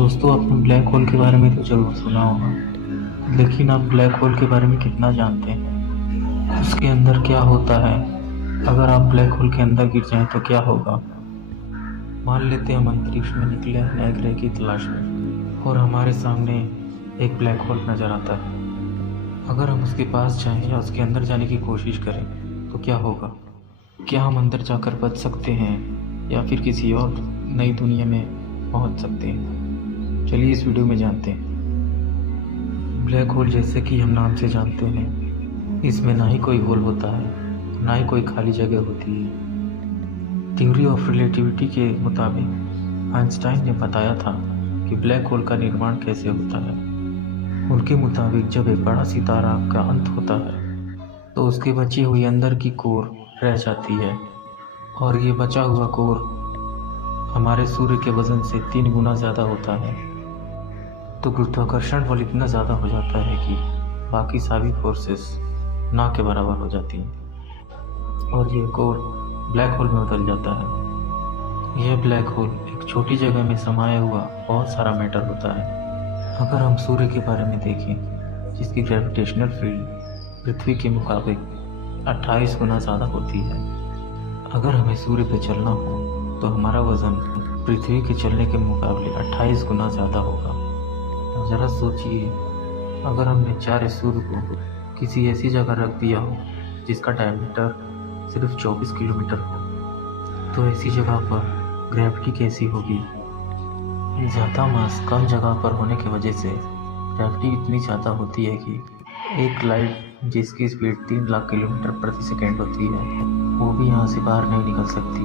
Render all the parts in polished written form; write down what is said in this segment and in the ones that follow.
दोस्तों, आपने black hole के बारे में तो ज़रूर सुना होगा, लेकिन आप ब्लैक होल के बारे में कितना जानते हैं? उसके अंदर क्या होता है? अगर आप ब्लैक होल के अंदर गिर जाएं तो क्या होगा? मान लेते हैं हम अंतरिक्ष में निकले हैं नए ग्रह की तलाश में और हमारे सामने एक ब्लैक होल नज़र आता है। अगर हम उसके पास जाएं या उसके अंदर जाने की कोशिश करें तो क्या होगा? क्या हम अंदर जाकर बच सकते हैं या फिर किसी और नई दुनिया में पहुंच सकते हैं? चलिए इस वीडियो में जानते हैं। ब्लैक होल जैसे कि हम नाम से जानते हैं, इसमें ना ही कोई होल होता है, ना ही कोई खाली जगह होती है। थ्योरी ऑफ रिलेटिविटी के मुताबिक आइंस्टाइन ने बताया था कि ब्लैक होल का निर्माण कैसे होता है। उनके मुताबिक जब एक बड़ा सितारा का अंत होता है तो उसके बची हुई अंदर की कोर रह जाती है और ये बचा हुआ कोर हमारे सूर्य के वजन से 3 गुना ज़्यादा होता है। तो गुरुत्वाकर्षण बल इतना ज़्यादा हो जाता है कि बाकी सारी फोर्सेस ना के बराबर हो जाती हैं और ये कोर ब्लैक होल में बदल जाता है। यह ब्लैक होल एक छोटी जगह में समाया हुआ बहुत सारा मैटर होता है। अगर हम सूर्य के बारे में देखें, जिसकी ग्रेविटेशनल फील्ड पृथ्वी के मुकाबले 28 गुना ज़्यादा होती है, अगर हमें सूर्य पे चलना हो तो हमारा वज़न पृथ्वी के चलने के मुकाबले 28 गुना ज़्यादा होगा। ज़रा सोचिए, अगर हमने 4 सूर्य को किसी ऐसी जगह रख दिया हो जिसका डायमीटर सिर्फ 24 किलोमीटर हो, तो ऐसी जगह पर ग्रेविटी कैसी होगी? ज़्यादा मास कम जगह पर होने की वजह से ग्रेविटी इतनी ज़्यादा होती है कि एक लाइट जिसकी स्पीड 3 लाख किलोमीटर प्रति सेकेंड होती है, वो भी यहाँ से बाहर नहीं निकल सकती।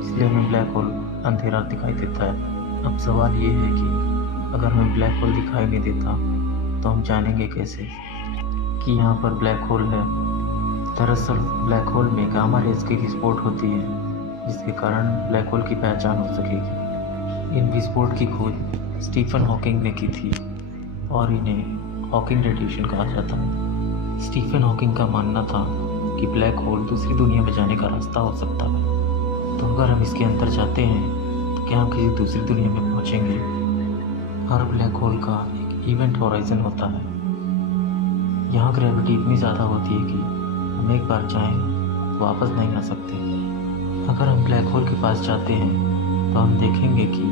इसलिए हमें ब्लैक होल अंधेरा दिखाई देता है। अब सवाल ये है कि अगर हमें ब्लैक होल दिखाई नहीं देता तो हम जानेंगे कैसे कि यहाँ पर ब्लैक होल है? दरअसल ब्लैक होल में गामा रेज की विस्फोट होती है, जिसके कारण ब्लैक होल की पहचान हो सकेगी। इन विस्फोट की खोज स्टीफन हॉकिंग ने की थी और इन्हें हॉकिंग रेडिएशन कहा जाता है। स्टीफन हॉकिंग का मानना था कि ब्लैक होल दूसरी दुनिया में जाने का रास्ता हो सकता है। तो अगर हम इसके अंदर जाते हैं तो क्या हम किसी दूसरी दुनिया में पहुँचेंगे? हर ब्लैक होल का एक इवेंट होराइजन होता है। यहाँ ग्रेविटी इतनी ज़्यादा होती है कि हम एक बार जाएं तो वापस नहीं आ सकते। अगर हम ब्लैक होल के पास जाते हैं तो हम देखेंगे कि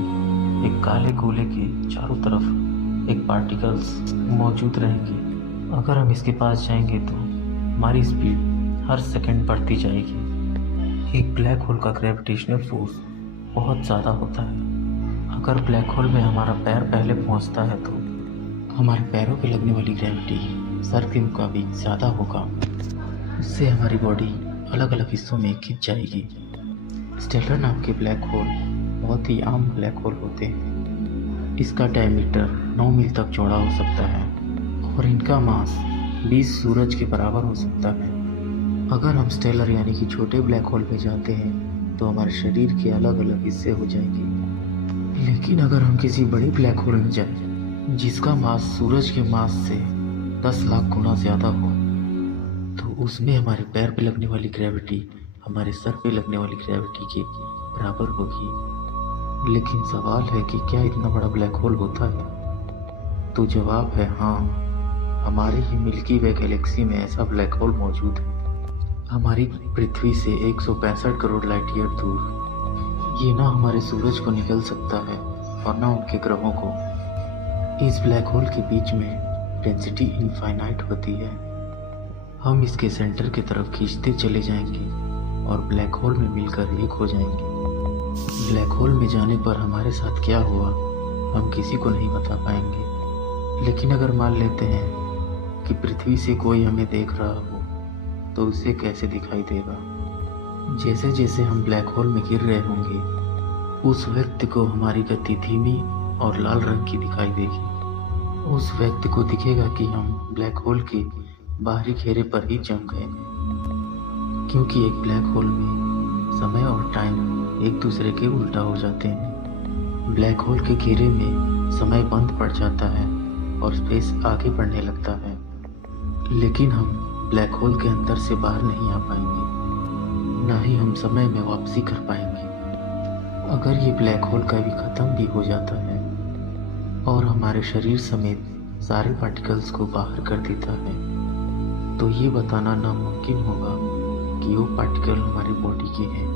एक काले गोले के चारों तरफ एक पार्टिकल्स मौजूद रहेंगे। अगर हम इसके पास जाएंगे तो हमारी स्पीड हर सेकंड बढ़ती जाएगी। एक ब्लैक होल का ग्रेविटेशनल फोर्स बहुत ज़्यादा होता है। अगर ब्लैक होल में हमारा पैर पहले पहुंचता है तो हमारे पैरों पे लगने वाली ग्रेविटी सर के मुकाबिल ज़्यादा होगा। उससे हमारी बॉडी अलग अलग हिस्सों में खिंच जाएगी। स्टेलर नाम के ब्लैक होल बहुत ही आम ब्लैक होल होते हैं। इसका डायमीटर 9 मील तक चौड़ा हो सकता है और इनका मास 20 सूरज के बराबर हो सकता है। अगर हम स्टेलर यानी कि छोटे ब्लैक होल में जाते हैं तो हमारे शरीर के अलग अलग हिस्से हो जाएंगे। लेकिन अगर हम किसी बड़े ब्लैक होल में जाएं जिसका मास सूरज के मास से 10 लाख गुना ज़्यादा हो, तो उसमें हमारे पैर पे लगने वाली ग्रेविटी हमारे सर पे लगने वाली ग्रेविटी के बराबर होगी। लेकिन सवाल है कि क्या इतना बड़ा ब्लैक होल होता है? तो जवाब है हाँ, हमारी ही मिल्की वे गैलेक्सी में ऐसा ब्लैक होल मौजूद है। हमारी पृथ्वी से 165 करोड़ लाइट ईयर दूर। ये ना हमारे सूरज को निकल सकता है और ना उनके ग्रहों को। इस ब्लैक होल के बीच में डेंसिटी इनफाइनाइट होती है। हम इसके सेंटर की तरफ खींचते चले जाएंगे और ब्लैक होल में मिलकर एक हो जाएंगे। ब्लैक होल में जाने पर हमारे साथ क्या हुआ हम किसी को नहीं बता पाएंगे। लेकिन अगर मान लेते हैं कि पृथ्वी से कोई हमें देख रहा हो तो उसे कैसे दिखाई देगा? जैसे जैसे हम ब्लैक होल में गिर रहे होंगे, उस व्यक्ति को हमारी गति धीमी और लाल रंग की दिखाई देगी। उस व्यक्ति को दिखेगा कि हम ब्लैक होल के बाहरी घेरे पर ही जम गए, क्योंकि एक ब्लैक होल में समय और टाइम एक दूसरे के उल्टा हो जाते हैं। ब्लैक होल के घेरे में समय बंद पड़ जाता है और स्पेस आगे बढ़ने लगता है, लेकिन हम ब्लैक होल के अंदर से बाहर नहीं आ पाएंगे, ना ही हम समय में वापसी कर पाएंगे। अगर ये ब्लैक होल कभी ख़त्म भी हो जाता है और हमारे शरीर समेत सारे पार्टिकल्स को बाहर कर देता है, तो ये बताना नामुमकिन होगा कि वो पार्टिकल हमारी बॉडी के हैं।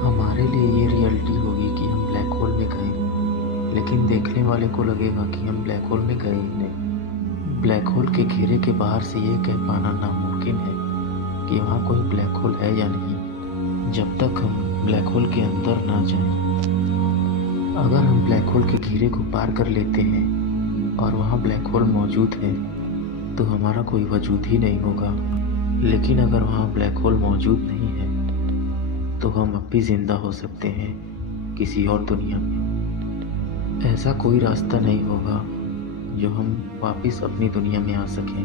हमारे लिए ये रियलिटी होगी कि हम ब्लैक होल में गए, लेकिन देखने वाले को लगेगा कि हम ब्लैक होल में गए ही नहीं। ब्लैक होल के घेरे के बाहर से ये कह पाना नामुमकिन है कि वहाँ कोई ब्लैक होल है या नहीं, जब तक हम ब्लैक होल के अंदर ना जाएं। अगर हम ब्लैक होल के घेरे को पार कर लेते हैं और वहाँ ब्लैक होल मौजूद है, तो हमारा कोई वजूद ही नहीं होगा। लेकिन अगर वहाँ ब्लैक होल मौजूद नहीं है, तो हम अब भी जिंदा हो सकते हैं किसी और दुनिया में। ऐसा कोई रास्ता नहीं होगा जो हम वापस अपनी दुनिया में आ सकें।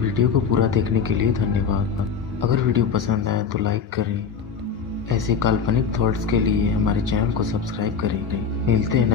वीडियो को पूरा देखने के लिए धन्यवाद। अगर वीडियो पसंद आया तो लाइक करें। ऐसे काल्पनिक थॉट्स के लिए हमारे चैनल को सब्सक्राइब करें। मिलते हैं